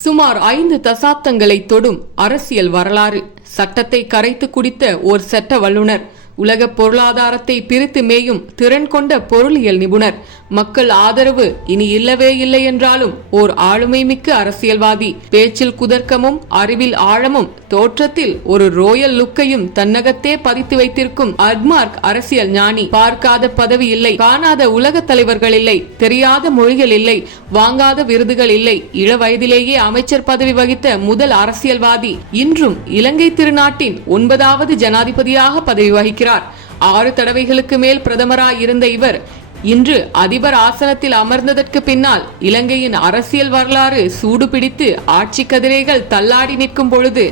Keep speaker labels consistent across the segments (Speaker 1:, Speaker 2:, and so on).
Speaker 1: சுமார் ஐந்து தசாப்தங்களை தொடும் அரசியல் வரலாறு. சட்டத்தை கரைத்து குடித்த ஓர் சட்ட வல்லுனர் உலக பொருளாதாரத்தை பிரித்து மேயும் திறன் கொண்ட பொருளியல் நிபுணர். மக்கள் ஆதரவு இனி இல்லவே இல்லை என்றாலும் ஓர் ஆளுமை மிக்க அரசியல்வாதி. பேச்சில் குதர்க்கமும் அறிவில் ஆழமும் தோற்றத்தில் ஒரு ரோயல் லுக்கையும் தன்னகத்தே பதித்து வைத்திருக்கும் அட்மார்க் அரசியல் ஞானி. பார்க்காத பதவி இல்லை காணாத உலக தலைவர்கள் இல்லை தெரியாத மொழிகள் இல்லை வாங்காத விருதுகள் இல்லை. இள வயதிலேயே அமைச்சர் பதவி வகித்த முதல் அரசியல்வாதி இன்றும் இலங்கை திருநாட்டின் ஒன்பதாவது ஜனாதிபதியாக பதவி வகிக்கிறார். இருக்கிறார் ஆறு தடவைகளுக்கு மேல் பிரதமராய் இருந்த இவர் இன்று அதிபர் ஆசனத்தில் அமர்ந்ததற்கு பின்னால் இலங்கையின் அரசியல் வரலாறு சூடு பிடித்து ஆட்சி கதிரைகள் தள்ளாடி நிற்கும் பொழுது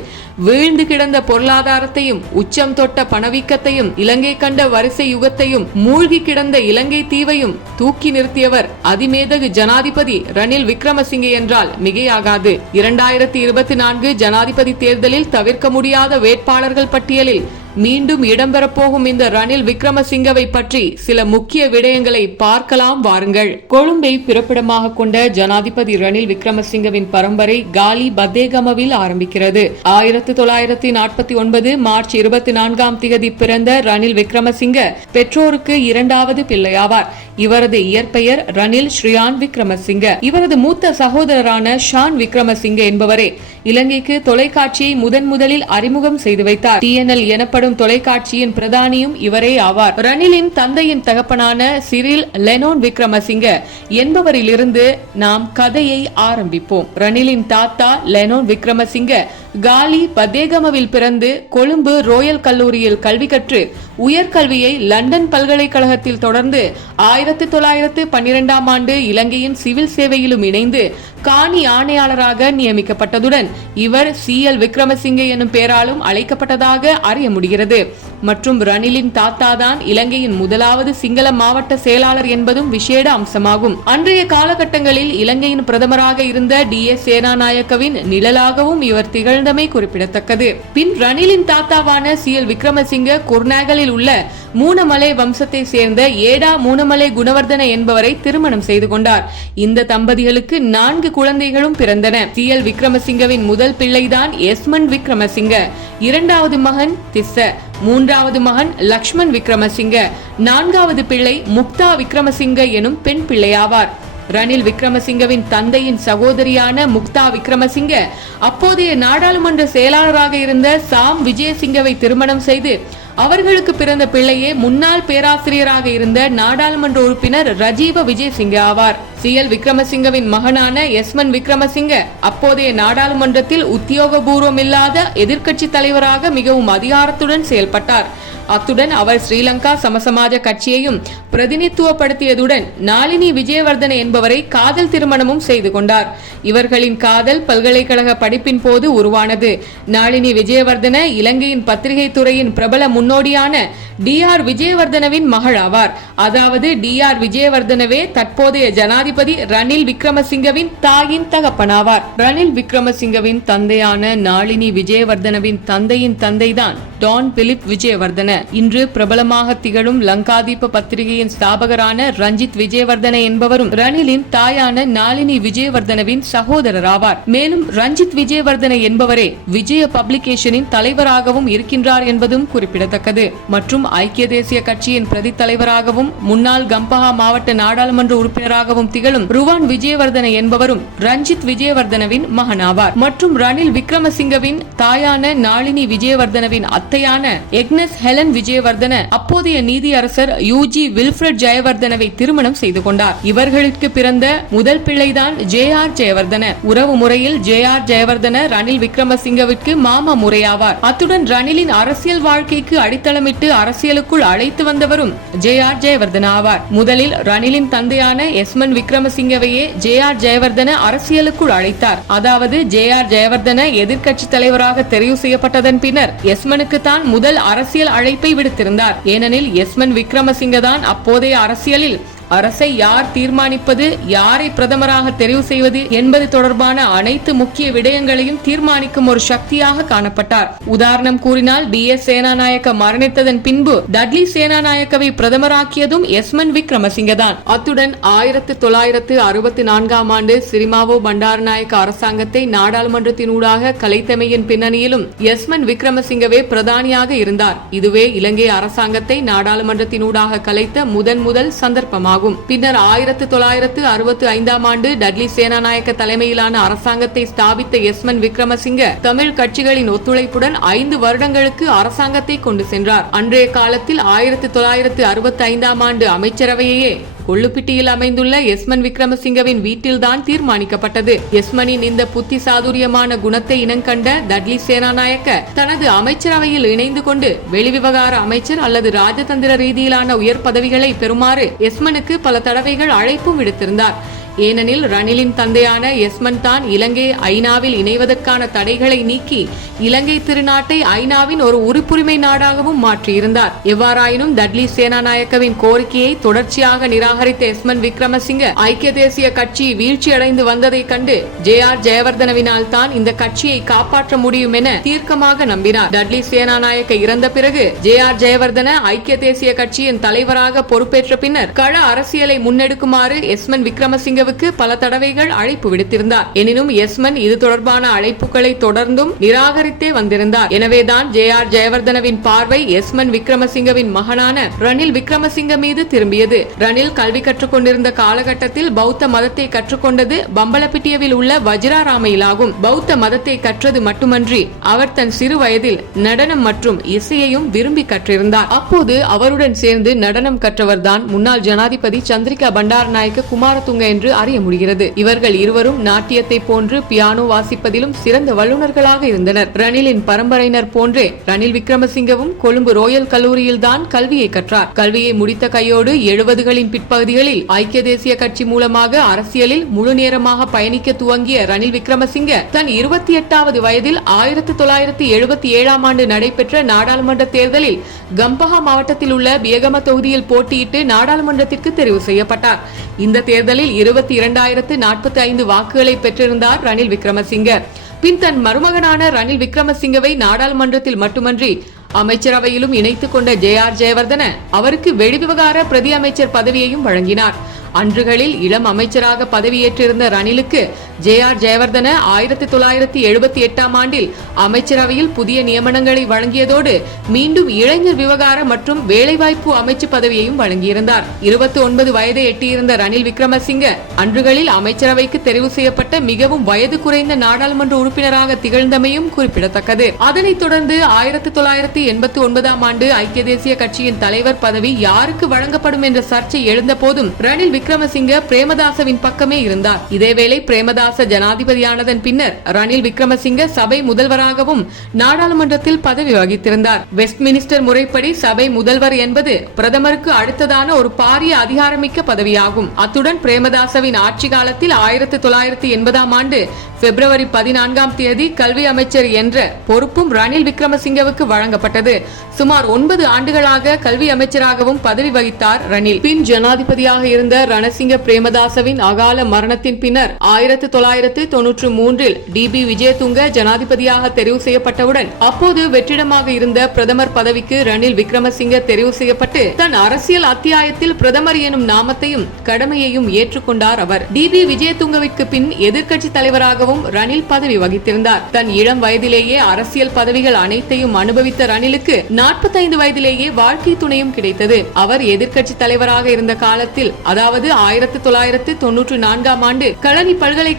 Speaker 1: வீழ்ந்து கிடந்த பொருளாதாரத்தையும் உச்சம் தொட்ட பணவீக்கத்தையும் இலங்கை கண்ட வரிசை யுகத்தையும் மூழ்கி கிடந்த இலங்கை தீவையும் தூக்கி நிறுத்தியவர் அதிமேதகு ஜனாதிபதி ரணில் விக்ரமசிங்கே என்றால் மிகையாகாது. இரண்டாயிரத்தி இருபத்தி நான்கு ஜனாதிபதி தேர்தலில் தவிர்க்க முடியாத வேட்பாளர்கள் பட்டியலில் மீண்டும் இடம்பெறப்போகும் இந்த ரணில் விக்ரமசிங்கவை பற்றி சில முக்கிய விடயங்களை பார்க்கலாம் வாருங்கள். கொழும்பை பிறப்பிடமாக கொண்ட ஜனாதிபதி ரணில் விக்ரமசிங்கவின் பரம்பரை காலி பத்தேகமவில் ஆரம்பிக்கிறது. ஆயிரத்தி தொள்ளாயிரத்தி நாற்பத்தி ஒன்பது மார்ச் இருபத்தி நான்காம் திகதி பிறந்த ரணில் விக்ரமசிங்க பெற்றோருக்கு இரண்டாவது பிள்ளையாவார். இவரது இயற்பெயர் ரணில் ஸ்ரீயான் விக்ரமசிங்க. இவரது மூத்த சகோதரரான ஷான் விக்ரமசிங்க என்பவரே இலங்கைக்கு தொலைக்காட்சியை முதன் முதலில் அறிமுகம் செய்து வைத்தார். டிஎன்எல் எனப்படும் தொலைக்காட்சியின் பிரதானியும் இவரே ஆவார். ரணிலின் தந்தையின் தகப்பனான சிரில் லெனோன் விக்ரமசிங்க என்பவரிலிருந்து நாம் கதையை ஆரம்பிப்போம். ரணிலின் தாத்தா லெனோன் விக்ரமசிங்க காலி பதேகமவில் பிறந்து கொழும்பு ரோயல் கல்லூரியில் கல்வி கற்று உயர்கல்வியை லண்டன் பல்கலைக்கழகத்தில் தொடர்ந்து ஆயிரத்தி தொள்ளாயிரத்து பன்னிரெண்டாம் ஆண்டு இலங்கையின் சிவில் சேவையிலும் இணைந்து காணி ஆணையாளராக நியமிக்கப்பட்டதுடன் இவர் சி எல் விக்ரமசிங்கே எனும் பெயராலும் அழைக்கப்பட்டதாக அறிய முடிகிறது. மற்றும் ரணிலின் தாத்தா தான் இலங்கையின் முதலாவது சிங்கள மாவட்ட செயலாளர் என்பதும் விசேட அம்சமாகும். அன்றைய காலகட்டங்களில் இலங்கையின் பிரதமராக இருந்த டி எஸ் சேனாநாயக்கவின் நிழலாகவும் இவர் திகழ்ந்தமை குறிப்பிடத்தக்கது. பின் ரணிலின் தாத்தாவான சி எல் விக்ரமசிங்க குர்நாகலில் உள்ள மூனமலை வம்சத்தை சேர்ந்த ஏடா மூனமலை குணவர்தன என்பவரை திருமணம் செய்து கொண்டார். இந்த தம்பதிகளுக்கு நான்கு குழந்தைகளும் பிறந்தன. சி எல் விக்ரமசிங்கவின் முதல் பிள்ளைதான் எஸ்மன் விக்ரமசிங்க. இரண்டாவது மகன் திஸ்ஸ. மூன்றாவது மகன் லக்ஷ்மண் விக்ரமசிங்க. நான்காவது பிள்ளை முக்தா விக்ரமசிங்க எனும் பெண் பிள்ளையாவார். ரணில் விக்ரமசிங்கவின் தந்தையின் சகோதரியான முக்தா விக்ரமசிங்க அப்போதைய நாடாளுமன்ற செயலாளராக இருந்த சாம் விஜயசிங்கவை திருமணம் செய்து அவர்களுக்கு பிறந்த பிள்ளையே முன்னாள் பேராசிரியராக இருந்த நாடாளுமன்ற உறுப்பினர் ரஜீவ விஜயசிங்க ஆவார். சி எல் விக்ரமசிங்கவின் மகனான எஸ்மன் விக்ரமசிங்க அப்போதைய நாடாளுமன்றத்தில் உத்தியோகபூர்வமில்லாத எதிர்க்கட்சி தலைவராக மிகவும் அதிகாரத்துடன் செயல்பட்டார். அத்துடன் அவர் ஸ்ரீலங்கா சமசமாஜ கட்சியையும் பிரதிநிதித்துவப்படுத்தியதுடன் நாளினி விஜயவர்தன என்பவரை காதல் திருமணமும் செய்து கொண்டார். இவர்களின் காதல் பல்கலைக்கழக படிப்பின் போது உருவானது. நாளினி விஜயவர்தன இலங்கையின் பத்திரிகை துறையின் பிரபல முன்னோடியான டி ஆர் விஜயவர்தனவின் மகள் ஆவார் அதாவது டி ஆர் விஜயவர்தனவே தற்போதைய ஜனாதிபதி ரணில் விக்ரமசிங்கவின் தாயின் தகப்பனாவார். ரணில் விக்ரமசிங்கவின் தந்தையான நாளினி விஜயவர்தனவின் தந்தையின் தந்தைதான். Don Philip Wijewardena. இன்று பிரபலமாக திகழும் லங்காதீப பத்திரிகையின் ஸ்தாபகரான ரஞ்சித் விஜயவர்தன என்பவரும் ரணிலின் தாயான நாளினி விஜயவர்தனவின் சகோதரர் ஆவார் மேலும் ரஞ்சித் விஜயவர்தன என்பவரே விஜய பப்ளிகேஷனின் தலைவராகவும் இருக்கின்றார் என்பதும் குறிப்பிடத்தக்கது. மற்றும் ஐக்கிய தேசிய கட்சியின் பிரதி தலைவராகவும் முன்னாள் கம்பஹா மாவட்ட நாடாளுமன்ற உறுப்பினராகவும் திகழும் ருவான் விஜயவர்தன என்பவரும் ரஞ்சித் விஜயவர்தனவின் மகனாவார். மற்றும் ரணில் விக்ரமசிங்கவின் தாயான நாளினி விஜயவர்தனவின் அத்தையான எக்னஸ் ஹெலன் விஜயவர்தன அப்போதைய நீதியரசர் யூஜி வில்ஃபிரட் ஜெயவர்தனவை திருமணம் செய்து கொண்டார். இவர்களுக்கு பிறந்த முதல் பிள்ளைதான் ஜே ஆர் ஜெயவர்தன. உறவு முறையில் ஜே ஆர் ஜெயவர்தன ரணில் விக்ரமசிங்கவிற்கு மாமா முறையாவார். அத்துடன் ரணிலின் அரசியல் வாழ்க்கைக்கு அடித்தளமிட்டு அரசியலுக்குள் அழைத்து வந்தவரும் ஜே ஆர் ஜெயவர்தன ஆவார். முதலில் ரணிலின் தந்தையான எஸ்மன் விக்ரமசிங்கவையே ஜே ஆர் ஜெயவர்தன அரசியலுக்குள் அழைத்தார். அதாவது ஜே ஆர் ஜெயவர்தன எதிர்க்கட்சி தலைவராக தெரிவு செய்யப்பட்டதன் பின்னர் எஸ்மனுக்கு தான் முதல் அரசியல் அழைப்பை விடுத்திருந்தார். ஏனெனில் எஸ்மன் விக்ரமசிங்க தான் அப்போதைய அரசியலில் அரசை யார் தீர்மானிப்பது யாரை பிரதமராக தெரிவு செய்வது என்பது தொடர்பான அனைத்து முக்கிய விடயங்களையும் தீர்மானிக்கும் ஒரு சக்தியாக காணப்பட்டார். உதாரணம் கூறினால் டி எஸ். சேனாநாயக்க மரணித்ததன் பின்பு டட்லி சேனாநாயக்கவை பிரதமராக்கியதும் எஸ்மன் விக்ரமசிங்க தான் அத்துடன் ஆயிரத்து தொள்ளாயிரத்து அறுபத்தி நான்காம் ஆண்டு சிரிமாவோ பண்டாரநாயக்க அரசாங்கத்தை நாடாளுமன்றத்தினூடாக கலைத்தமையின் பின்னணியிலும் எஸ்மன் விக்ரமசிங்கவே பிரதானியாக இருந்தார். இதுவே இலங்கை அரசாங்கத்தை நாடாளுமன்றத்தினூடாக கலைத்த முதன் முதல் சந்தர்ப்பமாகும். பின்னர் ஆயிரத்து தொள்ளாயிரத்து அறுபத்தி ஐந்தாம் ஆண்டு டட்லி சேனாநாயக்க தலைமையிலான அரசாங்கத்தை ஸ்தாபித்த எஸ்மன் விக்ரமசிங்க தமிழ் கட்சிகளின் ஒத்துழைப்புடன் ஐந்து வருடங்களுக்கு அரசாங்கத்தை கொண்டு சென்றார். அன்றைய காலத்தில் ஆயிரத்து தொள்ளாயிரத்து அறுபத்தி ஐந்தாம் ஆண்டு அமைச்சரவையே கொள்ளுப்பிட்டியில் அமைந்துள்ள எஸ்மன் விக்ரமசிங்கவின் வீட்டில்தான் தீர்மானிக்கப்பட்டது. எஸ்மனின் இந்த புத்தி சாதுரியமான குணத்தை இனங்கண்ட தட்லி சேனாநாயக்க தனது அமைச்சரவையில் இணைந்து கொண்டு வெளிவிவகார அமைச்சர் அல்லது ராஜதந்திர ரீதியிலான உயர் பதவிகளை பெறுமாறு எஸ்மனுக்கு பல தடவைகள் அழைப்பும் விடுத்திருந்தார். ஏனெனில் ரணிலின் தந்தையான எஸ்மன் தான் இலங்கை ஐநாவில் இணைவதற்கான தடைகளை நீக்கி இலங்கை திருநாட்டை ஐநாவின் ஒரு உறுப்புரிமை நாடாகவும் மாற்றியிருந்தார். எவ்வாறாயினும் தட்லி சேனாநாயக்கவின் கோரிக்கையை தொடர்ச்சியாக நிராகரித்த எஸ்மன் விக்ரமசிங்க ஐக்கிய தேசிய கட்சி வீழ்ச்சியடைந்து வந்ததை கண்டு ஜே ஆர் ஜெயவர்தனவினால் தான் இந்த கட்சியை காப்பாற்ற முடியும் என தீர்க்கமாக நம்பினார். டட்லி சேனாநாயக்க இறந்த பிறகு ஜே ஆர் ஜெயவர்தன ஐக்கிய தேசிய கட்சியின் தலைவராக பொறுப்பேற்ற பின்னர் கள அரசியலை முன்னெடுக்குமாறு எஸ்மன் விக்ரமசிங்க இந்தியாவுக்கு பல தடவைகள் அழைப்பு விடுத்திருந்தார். எனினும் எஸ்மன் இது தொடர்பான அழைப்புகளை தொடர்ந்தும் நிராகரித்தே வந்திருந்தார். எனவேதான் ஜே ஆர் ஜெயவர்தனவின் பார்வை எஸ்மன் விக்ரமசிங்கவின் மகனான ரணில் விக்ரமசிங்க மீது திரும்பியது. ரணில் கல்வி கற்றுக் கொண்டிருந்த காலகட்டத்தில் பௌத்த மதத்தை கற்றுக்கொண்டது பம்பலப்பிட்டியவில் உள்ள வஜிராராமையிலாகும். பௌத்த மதத்தை கற்றது மட்டுமன்றி அவர் தன் சிறு வயதில் நடனம் மற்றும் இசையையும் விரும்பி கற்றிருந்தார். அப்போது அவருடன் சேர்ந்து நடனம் கற்றவர்தான் முன்னாள் ஜனாதிபதி சந்திரிகா பண்டாரநாயக்க குமாரதுங்க என்று அறிய முடிகிறது. இவர்கள் இருவரும் நாட்டியத்தை போன்று பியானோ வாசிப்பதிலும் சிறந்த வல்லுநர்களாக இருந்தனர். ரணிலின் பரம்பரையினர் போன்றே ரணில் விக்ரமசிங்கவும் கொழும்பு ரோயல் கல்லூரியில் தான் கல்வியை கற்றார். கல்வியை முடித்த கையோடு எழுபதுகளின் பிற்பகுதிகளில் ஐக்கிய தேசிய கட்சி மூலமாக அரசியலில் முழு நேரமாக பயணிக்க துவங்கிய ரணில் விக்ரமசிங்க தன் இருபத்தி எட்டாவது வயதில் ஆயிரத்தி தொள்ளாயிரத்தி எழுபத்தி ஏழாம் ஆண்டு நடைபெற்ற நாடாளுமன்ற தேர்தலில் கம்பஹா மாவட்டத்தில் உள்ள பியகம தொகுதியில் போட்டியிட்டு நாடாளுமன்றத்திற்கு தெரிவு செய்யப்பட்டார். இந்த தேர்தலில் இருபத்தி இரண்டாயிரத்து நாற்பத்தி ஐந்து வாக்குகளை பெற்றிருந்தார் ரணில் விக்ரமசிங்க. பின் தன் மருமகனான ரணில் விக்ரமசிங்கவை நாடாளுமன்றத்தில் மட்டுமன்றி அமைச்சரவையிலும் இணைத்துக் கொண்ட ஜே ஆர் ஜெயவர்தன அவருக்கு வெளிவிவகார பிரதி அமைச்சர் பதவியையும் வழங்கினார். அன்றுகளில் இளம் அமைச்சராக பதவியேற்றிருந்த ரணிலுக்கு ஜே ஆர் ஜெயவர்தன ஆயிரத்தி தொள்ளாயிரத்தி எழுபத்தி எட்டாம் ஆண்டில் அமைச்சரவையில் புதிய நியமனங்களை வழங்கியதோடு மீண்டும் இளைஞர் விவகார மற்றும் வேலைவாய்ப்பு அமைச்சு பதவியையும் வழங்கியிருந்தார். இருபத்தி ஒன்பது வயதை எட்டியிருந்த ரணில் விக்ரமசிங்க அன்றுகளில் அமைச்சரவைக்கு தெரிவு செய்யப்பட்ட மிகவும் வயது குறைந்த நாடாளுமன்ற உறுப்பினராக திகழ்ந்தமையும் குறிப்பிடத்தக்கது. அதனைத் தொடர்ந்து ஆயிரத்தி தொள்ளாயிரத்தி எண்பத்தி ஒன்பதாம் ஆண்டு ஐக்கிய தேசிய கட்சியின் தலைவர் பதவி யாருக்கு வழங்கப்படும் என்ற சர்ச்சை எழுந்த போதும் ரணில் விக்ரமசிங்க பிரேமதாசவின் பக்கமே இருந்தார். இதேவேளை பிரேமதாஸ் பிரேமதாச ஜனாதிபதியானதன் பின்னர் ரணில் விக்ரமசிங்க சபை முதல்வராகவும் நாடாளுமன்றத்தில் பதவி வகித்திருந்தார். வெஸ்ட் மினிஸ்டர் முறைப்படி சபை முதல்வர் என்பது பிரதமருக்கு அடுத்ததான ஒரு பாரிய அதிகாரமிக்க பதவியாகும். அத்துடன் பிரேமதாசவின் ஆட்சி காலத்தில் ஆயிரத்தி தொள்ளாயிரத்தி எண்பதாம் ஆண்டு பிப்ரவரி பதினான்காம் தேதி கல்வி அமைச்சர் என்ற பொறுப்பும் ரணில் விக்ரமசிங்கவுக்கு வழங்கப்பட்டது. சுமார் ஒன்பது ஆண்டுகளாக கல்வி அமைச்சராகவும் பதவி வகித்தார் ரணில். பின் ஜனாதிபதியாக இருந்த ரணசிங்க பிரேமதாசவின் அகால மரணத்தின் பின்னர் ஆயிரத்தி தொள்ளாயிரத்து தொன்னூற்று மூன்றில் டி பி விஜயதுங்க ஜனாதிபதியாக தெரிவு செய்யப்பட்டவுடன் அப்போது வெற்றிடமாக இருந்த பிரதமர் பதவிக்கு ரணில் விக்ரமசிங்க தெரிவு செய்யப்பட்டு தன் அரசியல் அத்தியாயத்தில் பிரதமர் எனும் நாமத்தையும் கடமையையும் ஏற்றுக்கொண்டார் அவர். டி பி விஜயதுங்கவிற்கு பின் எதிர்க்கட்சி தலைவராகவும் ரணில் பதவி வகித்திருந்தார். தன் இளம் வயதிலேயே அரசியல் பதவிகள் அனைத்தையும் அனுபவித்த ரணிலுக்கு நாற்பத்தைந்து வயதிலேயே வாழ்க்கை துணையும் கிடைத்தது. அவர் எதிர்க்கட்சி தலைவராக இருந்த காலத்தில் அதாவது ஆயிரத்தி தொள்ளாயிரத்து தொன்னூற்று நான்காம் ஆண்டு கழனி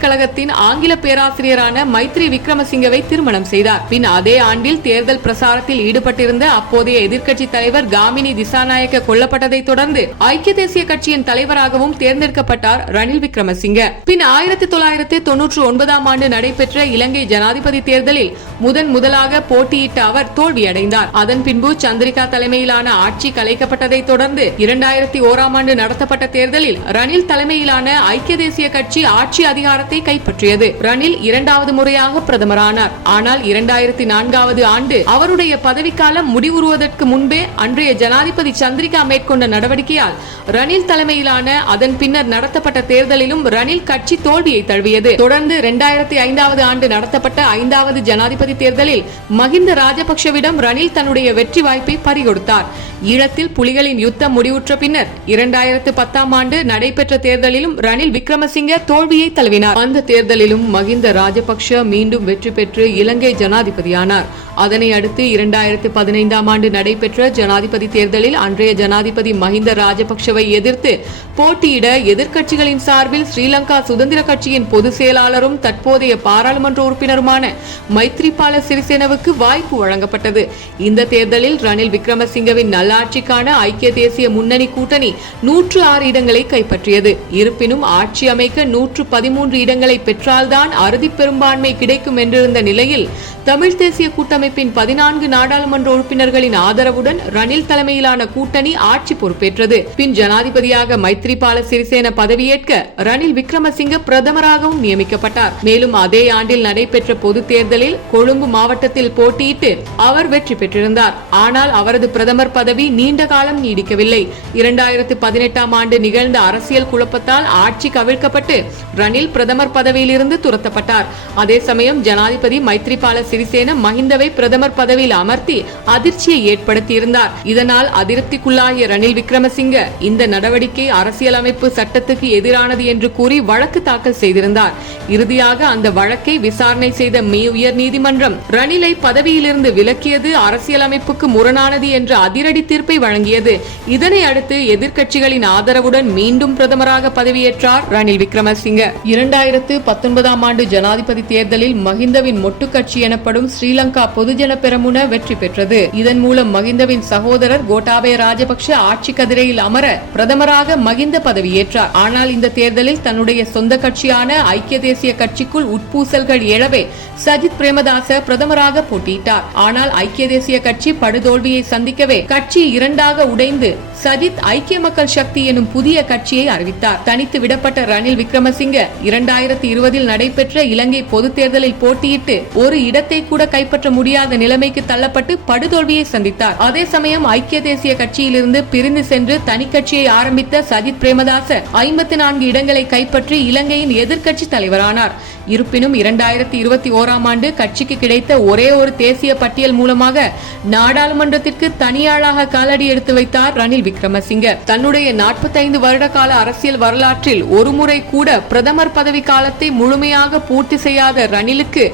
Speaker 1: பல்கலைக்கழகத்தின் ஆங்கில பேராசிரியரான மைத்ரி விக்ரமசிங்கவை திருமணம் செய்தார். பின் அதே ஆண்டில் தேர்தல் பிரசாரத்தில் ஈடுபட்டிருந்த அப்போதைய எதிர்க்கட்சி தலைவர் காமினி திசாநாயக்க கொல்லப்பட்டதை தொடர்ந்து ஐக்கிய தேசிய கட்சியின் தலைவராகவும் தேர்ந்தெடுக்கப்பட்டார் ரணில் விக்ரமசிங்க. பின் ஆயிரத்தி தொள்ளாயிரத்தி தொன்னூற்று ஒன்பதாம் ஆண்டு நடைபெற்ற இலங்கை ஜனாதிபதி தேர்தலில் முதன் முதலாக போட்டியிட்ட அவர் தோல்வியடைந்தார். அதன் பின்பு சந்திரிகா தலைமையிலான ஆட்சி கலைக்கப்பட்டதை தொடர்ந்து இரண்டாயிரத்தி ஓராம் ஆண்டு நடத்தப்பட்ட தேர்தலில் ரணில் தலைமையிலான ஐக்கிய தேசிய கட்சி ஆட்சி அதிகாரத்தை கைப்பற்றியது. ரணில் இரண்டாவது முறையாக பிரதமரானார். ஆனால் இரண்டாயிரத்தி நான்காவது ஆண்டு அவருடைய பதவிக்காலம் முடிவுறுவதற்கு முன்பே அன்றைய ஜனாதிபதி சந்திரிகா மேற்கொண்ட நடவடிக்கையால் ரணில் தலைமையிலான அதன் பின்னர் நடத்தப்பட்ட தேர்தலிலும் ரணில் கட்சி தோல்வியை தழுவியது. தொடர்ந்து இரண்டாயிரத்தி ஐந்தாவது ஆண்டு நடத்தப்பட்ட ஐந்தாவது ஜனாதிபதி தேர்தலில் மஹிந்த ராஜபக்ஷவிடம் ரணில் தன்னுடைய வெற்றி வாய்ப்பை பறிகொடுத்தார். ஈழத்தில் புலிகளின் யுத்தம் முடிவுற்ற பின்னர் இரண்டாயிரத்து பத்தாம் ஆண்டு நடைபெற்ற தேர்தலிலும் ரணில் விக்ரமசிங்க தோல்வியை தழுவினார். அந்த தேர்தலிலும் மஹிந்த ராஜபக்ஷ மீண்டும் வெற்றி பெற்று இலங்கை ஜனாதிபதியானார். அதனை அடுத்து இரண்டாயிரத்து பதினைந்தாம் ஆண்டு நடைபெற்ற ஜனாதிபதி தேர்தலில் அன்றைய ஜனாதிபதி மஹிந்த ராஜபக்ஷவை எதிர்த்து போட்டியிட எதிர்க்கட்சிகளின் சார்பில் ஸ்ரீலங்கா சுதந்திர கட்சியின் பொதுச் செயலாளரும் தற்போதைய பாராளுமன்ற உறுப்பினருமான மைத்ரி வேட்பாளர் சிறிசேனவுக்கு வாய்ப்பு வழங்கப்பட்டது. இந்த தேர்தலில் ரணில் விக்ரமசிங்கவின் நல்லாட்சிக்கான ஐக்கிய தேசிய முன்னணி கூட்டணி நூற்று ஆறு இடங்களை கைப்பற்றியது. இருப்பினும் ஆட்சி அமைக்க நூற்று பதிமூன்று இடங்களை பெற்றால்தான் அறுதி பெரும்பான்மை கிடைக்கும் என்றிருந்த நிலையில் தமிழ் தேசிய கூட்டமைப்பின் பதினான்கு நாடாளுமன்ற உறுப்பினர்களின் ஆதரவுடன் ரணில் தலைமையிலான கூட்டணி ஆட்சி பொறுப்பேற்றது. பின் ஜனாதிபதியாக மைத்ரிபால சிறிசேன பதவியேற்க ரணில் விக்ரமசிங்க பிரதமராகவும் நியமிக்கப்பட்டார். மேலும் அதே ஆண்டில் நடைபெற்ற பொது தேர்தலில் கொழும்பு மாவட்டத்தில் போட்டியிட்டு அவர் வெற்றி பெற்றிருந்தார். ஆனால் அவரது பிரதமர் பதவி நீண்ட காலம் நீடிக்கவில்லை. இரண்டாயிரத்து பதினெட்டாம் ஆண்டு நிகழ்ந்த அரசியல் குழப்பத்தால் ஆட்சி கவிழ்க்கப்பட்டு ரணில் பிரதமர் பதவியிலிருந்து துரத்தப்பட்டார். அதே சமயம் ஜனாதிபதி மைத்ரிபால சிறிசேன மஹிந்தவை பிரதமர் பதவியில் அமர்த்தி அதிர்ச்சியை ஏற்படுத்தியிருந்தார். இதனால் அதிருப்திக்குள்ளாகிய ரணில் விக்ரமசிங்க இந்த நடவடிக்கை அரசியலமைப்பு சட்டத்துக்கு எதிரானது என்று கூறி வழக்கு தாக்கல் செய்திருந்தார். இறுதியாக அந்த வழக்கை விசாரணை செய்த மே உயர் நீதிமன்றம் ரணிலை பதவியிலிருந்து விலக்கியது அரசியலமைப்புக்கு முரணானது என்று அதிரடி தீர்ப்பை வழங்கியது. இதனை அடுத்து எதிர்க்கட்சிகளின் ஆதரவுடன் மீண்டும் பிரதமராக பதவியேற்றார் ரணில் விக்ரமசிங்க. இரண்டாயிரத்து பத்தொன்பதாம் ஆண்டு ஜனாதிபதி தேர்தலில் மஹிந்தவின் மொட்டு கட்சி எனப்படும் ஸ்ரீலங்கா பொதுஜன பெரமுன வெற்றி பெற்றது. இதன் மூலம் மகிந்தவின் சகோதரர் கோட்டாபய ராஜபக்ஷ ஆட்சி கதிரையில் அமர பிரதமராக மகிந்த பதவியேற்றார். ஆனால் இந்த தேர்தலில் தன்னுடைய சொந்த கட்சியான ஐக்கிய தேசிய கட்சிக்குள் உட்பூசல்கள் எழவே சஜித் பிரேமதாச பிரதமராக போட்டியிட்டார். ஆனால் ஐக்கிய தேசிய கட்சி படுதோல்வியை சந்திக்கவே கட்சி இரண்டாக உடைந்து சஜித் ஐக்கிய மக்கள் சக்தி எனும் புதிய கட்சியை அறிவித்தார். தனித்து விடப்பட்ட ரணில் விக்ரமசிங்க இரண்டாயிரத்தி இருபதில் நடைபெற்ற இலங்கை பொதுத் தேர்தலில் போட்டியிட்டு ஒரு இடத்தை கூட கைப்பற்ற முடியாத நிலைமைக்கு தள்ளப்பட்டு படுதோல்வியை சந்தித்தார். அதே சமயம் ஐக்கிய தேசிய கட்சியிலிருந்து பிரிந்து சென்று தனி கட்சியை ஆரம்பித்த சஜித் பிரேமதாச ஐம்பத்தி நான்கு இடங்களை கைப்பற்றி இலங்கையின் எதிர்க்கட்சி தலைவரானார். இருப்பினும் இரண்டாயிரத்தி இருபத்தி ஓராம் ஆண்டு கட்சிக்கு கிடைத்த ஒரே ஒரு தேசிய பட்டியல் மூலமாக நாடாளுமன்றத்திற்கு தனியாளாக காலடி எடுத்து வைத்தார் ரணில் விக்ரமசிங்க. தன்னுடைய நாற்பத்தைந்து வருட கால அரசியல் வரலாற்றில் ஒருமுறை கூட பிரதமர் பதவி காலத்தை முழுமையாக பூர்த்தி செய்யாத ரணிலுக்கு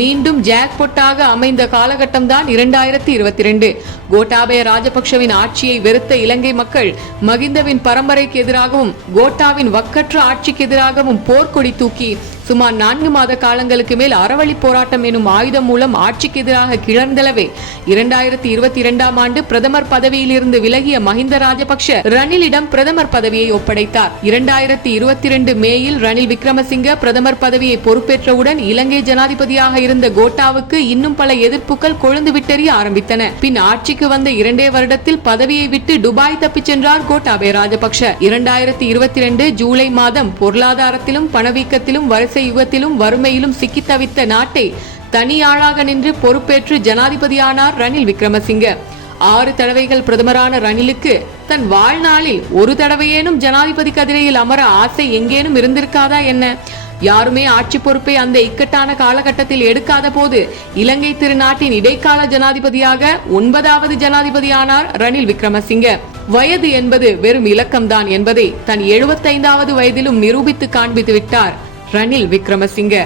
Speaker 1: மீண்டும் ஜாக்பொட்டாக அமைந்த காலகட்டம் தான் இரண்டாயிரத்தி இருபத்தி ரெண்டு கோட்டாபய ராஜபக்சவின் ஆட்சியை வெறுத்த இலங்கை மக்கள் மகிந்தவின் பரம்பரைக்கு எதிராகவும் கோட்டாவின் வக்கற்ற ஆட்சிக்கு எதிராகவும் போர்க்கொடி தூக்கி சுமார் நான்கு மாத காலங்களுக்கு மேல் அறவழி போராட்டம் எனும் ஆயுதம் மூலம் ஆட்சிக்கு எதிராக கிளர்ந்தளவே இரண்டாயிரத்தி இருபத்தி இரண்டாம் ஆண்டு பிரதமர் பதவியிலிருந்து விலகிய மஹிந்த ராஜபக்ஷ ரணிலிடம் பிரதமர் பதவியை ஒப்படைத்தார். இரண்டாயிரத்தி இருபத்தி இரண்டு மேயில் ரணில் விக்ரமசிங்க பிரதமர் பதவியை பொறுப்பேற்றவுடன் இலங்கை ஜனாதிபதியாக இருந்த கோட்டாவுக்கு இன்னும் பல எதிர்ப்புகள் கொழுந்து விட்டெறிய ஆரம்பித்தன. பின் ஆட்சிக்கு வந்த இரண்டே வருடத்தில் பதவியை விட்டு துபாய் தப்பிச் சென்றார் கோட்டாபே ராஜபக்ஷ. இரண்டாயிரத்தி இருபத்தி இரண்டு ஜூலை மாதம் பொருளாதாரத்திலும் பணவீக்கத்திலும் வரிசை வரிசை யுகத்திலும் வறுமையிலும் சிக்கித் தவித்த நாட்டை தனியாளாக நின்று பொறுப்பேற்று ஜனாதிபதியானார் ரணில் விக்ரமசிங்க. ஆறு தடவைகள் பிரதமரான ரணிலுக்கு தன் வாழ்நாளில் ஒரு தடவையேனும் ஜனாதிபதி கதிரையில் அமர ஆசை எங்கேனும் இருந்திருக்காதா என்ன? யாருமே ஆட்சி பொறுப்பை அந்த இக்கட்டான காலகட்டத்தில் எடுக்காத போது இலங்கை திருநாட்டின் இடைக்கால ஜனாதிபதியாக ஒன்பதாவது ஜனாதிபதியானார் ரணில் விக்ரமசிங்க. வயது என்பது வெறும் இலக்கம்தான் என்பதை தன் எழுபத்தைந்தாவது வயதிலும் நிரூபித்து காண்பித்து விட்டார் ரணில் விக்ரமசிங்க.